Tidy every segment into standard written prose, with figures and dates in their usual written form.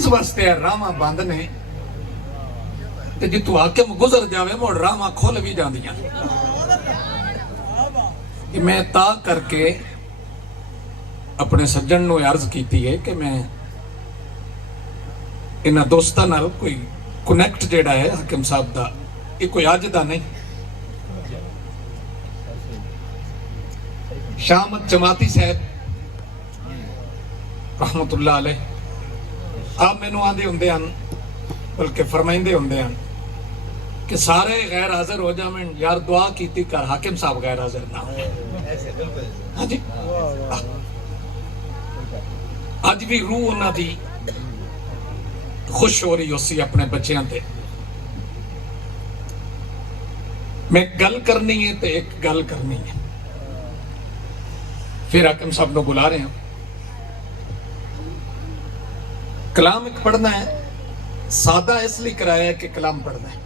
اس واسطے راواں بند نے تے جتوں حاکم گزر جاوے مڑ راواں کھل بھی جاندیاں کہ میں تا کر کے اپنے سجن نو عرض کیتی ہے کہ میں انہاں دوستاں نال کوئی کنیکٹ جیڑا ہے حاکم صاحب دا یہ کوئی اج دا نہیں شامت جماعتی صاحب رحمت اللہ علیہ آپ میں نو آندے ہوندے ہیں بلکہ فرمائندے ہوندے ہیں کہ سارے غیر حاضر ہو جائیں یار دعا کیتی کر حاکم صاحب غیر حاضر نہ ہو ہاں جی آج بھی روح انہاں دی خوش ہو رہی اسی اپنے بچیاں تے میں گل کرنی ہے تے ایک گل کرنی ہے پھر حاکم صاحب نو بلا رہے ہیں کلام ایک پڑھنا ہے سادہ اس لیے کرایا ہے کہ کلام پڑھنا ہے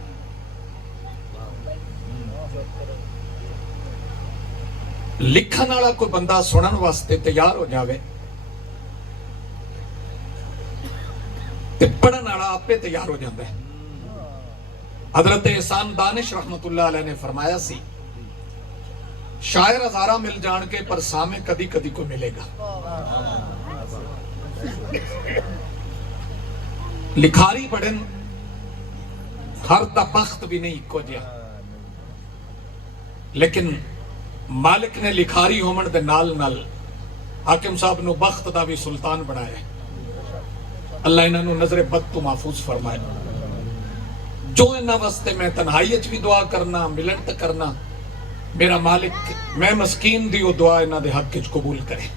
لکھن والا کوئی بندہ سنن واسطے تیار ہو جاوے تے پڑھن والا آپے تیار ہو جاتا ہے حضرت احسان دانش رحمت اللہ علیہ نے فرمایا سی شاعر ہزارہ مل جان کے پر سامے کدی کدی کو ملے گا لکھاری پڑھن ہر دا بخت بھی نہیں کو جیا لیکن مالک نے لکھاری ہومن دے نال نال حاکم صاحب نو بخت دا بھی سلطان بنایا اللہ انہاں نو نظر بد تو محفوظ فرمائے جو انہاں واسطے میں تنہائی اچ بھی دعا کرنا ملنت کرنا میرا مالک میں مسکین دی وہ دعا انہاں دے حق وچ قبول کرے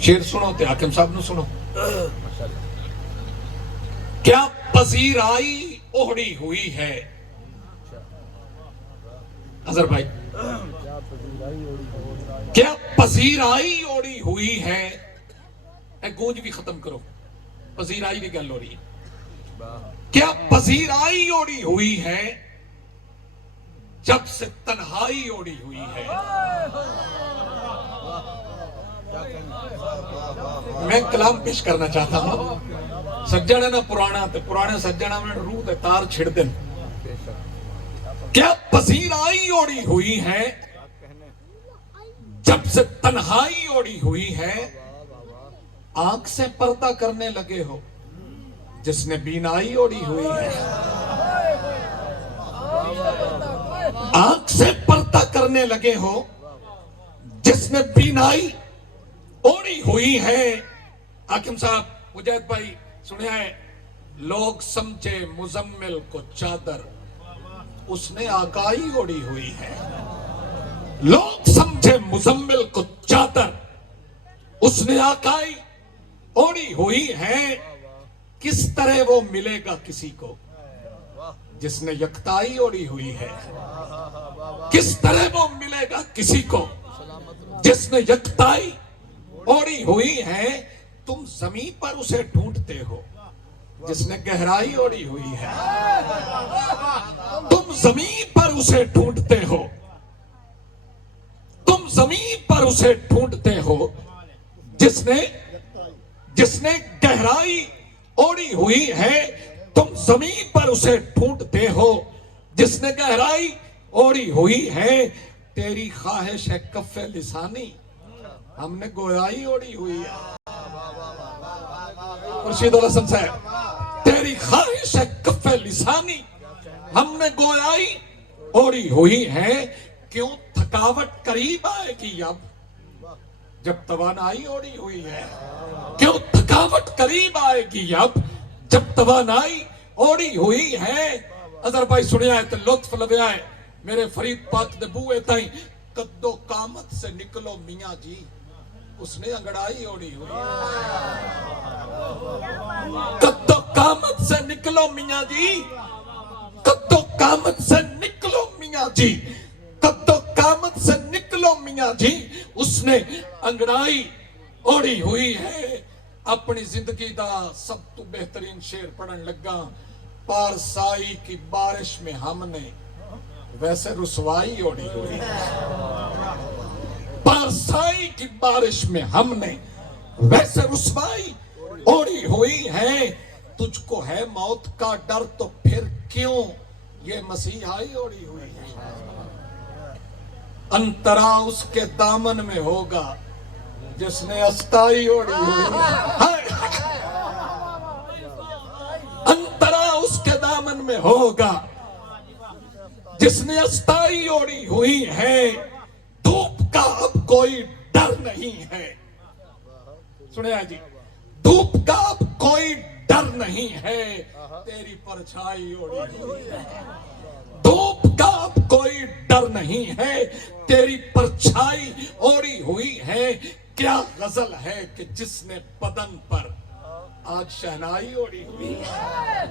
شیر سنو تے حاکم صاحب نو سنو کیا پذیرائی اوڑی ہوئی ہے اظہر بھائی کیا پذیرائی اوڑی ہوئی ہے اے گونج بھی ختم کرو پذیرائی بھی گل ہو رہی ہے کیا پذیرائی اوڑی ہوئی ہے جب سے تنہائی اوڑی ہوئی ہے میں کلام پیش کرنا چاہتا ہوں سجنہ نہ پرانا تے پرانے سجنہ میں روح دے تار چھڑ دیں کیا پذیرائی اوڑی ہوئی ہے جب سے تنہائی اوڑی ہوئی ہے آنکھ سے پردہ کرنے لگے ہو جس نے بینائی اوڑی ہوئی ہے آنکھ سے پردہ کرنے لگے ہو جس نے بینائی اوڑی ہوئی ہے حاکم صاحب مجاہد بھائی سنیا ہے لوگ سمجھے مزمل کو چادر اس نے آقائی اوڑی ہوئی ہے لوگ سمجھے مزمل کو چادر اس نے آقائی اوڑی ہوئی ہے کس طرح وہ ملے گا کسی کو جس نے یکتائی اوڑی ہوئی ہے کس طرح وہ ملے گا کسی کو جس نے یکتائی اوڑی ہوئی ہے تم زمین پر اسے ڈھونڈتے ہو جس نے گہرائی اوڑی ہوئی ہے تم زمین پر اسے ڈھونڈتے ہو تم زمین پر اسے ڈھونڈتے ہو جس نے گہرائی اوڑی ہوئی ہے تم زمین پر اسے ڈھونڈتے ہو جس نے گہرائی اوڑی ہوئی ہے تیری خواہش ہے کف لسانی ہم نے گویائی اوڑی ہوئی ہے خورشید الحسن صاحب تیری خواہش ہے کف لسانی ہم نے گویائی اوڑی ہوئی ہے کیوں تھکاوٹ قریب آئے گی اب جب توانائی اوڑی ہوئی ہے کیوں تھکاوٹ قریب آئے گی اب جب توانائی اوڑی ہوئی ہے اظہر بھائی سنیا ہے تو لطف لبیا ہے میرے فرید پاک دے بوئے تائیں قد و قامت سے نکلو میاں جی اس نے انگڑائی اوڑی ہوئی ہے قد و قامت سے نکلو میاں جی قد و قامت سے نکلو میاں جی قد و قامت سے نکلو میاں جی اس نے انگڑائی اوڑی ہوئی ہے اپنی زندگی دا سب تو بہترین شعر پڑھن لگا پارسائی کی بارش میں ہم نے ویسے رسوائی اوڑی ہوئی ہے پارسائی کی بارش میں ہم نے ویسے رسوائی اوڑی ہوئی ہے. تجھ کو ہے موت کا ڈر تو پھر کیوں یہ مسیحائی اوڑی ہوئی ہے. انترا اس کے دامن میں ہوگا جس نے استائی اوڑی ہوئی ہے. انترا اس کے دامن میں ہوگا جس نے استائی اوڑی ہوئی ہے. دھوپ کا اب کوئی ڈر نہیں ہے. سنیا جی, دھوپ کا اب کوئی ڈر نہیں ہے, تیری پرچھائی اوڑی ہوئی ہے. دھوپ کا اب کوئی ڈر نہیں ہے, تیری پرچھائی اوڑی ہوئی ہے. کیا غزل ہے کہ جس نے بدن پر آج شہنائی اوڑی ہوئی ہے.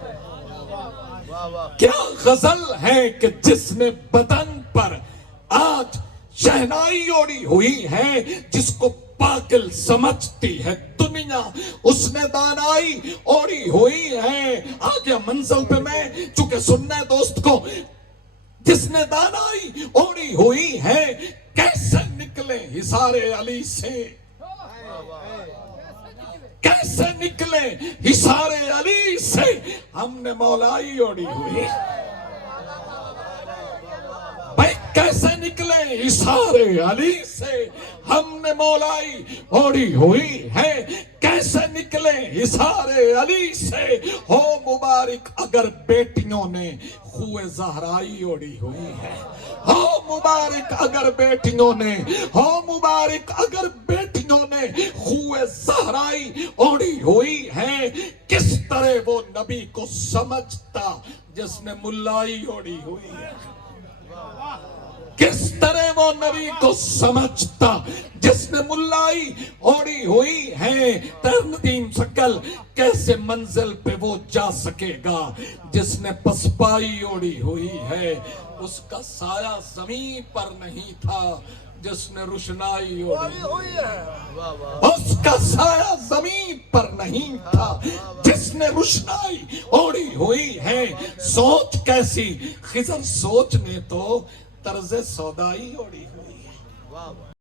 کیا غزل ہے کہ جس نے بدن پر آج شہنائی اوڑی ہوئی ہے. جس کو پاگل سمجھتی ہے دنیا اس نے دانائی اوڑی ہوئی ہے. آ گیا منزل پہ میں, چونکہ سننا ہے دوست کو. جس نے دانائی اوڑی ہوئی ہے, کیسے نکلے حصار علی سے, کیسے نکلے حصار علی سے, ہم نے مولائی اوڑی ہوئی. بھائی کیسے نکلے حصار علی سے, ہم نے مولائی اوڑی ہوئی ہے. کیسے نکلے حصار علی سے, ہو مبارک اگر بیٹیوں نے خوئے زہرائی اوڑی ہوئی ہے. ہو مبارک اگر بیٹیوں نے, ہو مبارک اگر بیٹیوں نے خوئے زہرائی اوڑی ہوئی ہے. کس طرح وہ نبی کو سمجھتا جس نے ملائی اوڑی ہوئی ہے. کس طرح وہ نبی کو سمجھتا جس نے ملائی اوڑی ہوئی ہے. تیر ندیم سکل, کیسے منزل پہ وہ جا سکے گا جس نے پسپائی اوڑی ہوئی ہے. اس کا سایہ زمین پر نہیں تھا جس نے روشنائی اوڑی ہوئی ہے. اس کا سایہ زمین پر نہیں تھا جس نے روشنائی اوڑی ہوئی ہے. سوچ کیسی خضر سوچ نے تو طرز سودائی اوڑی ہوئی ہے.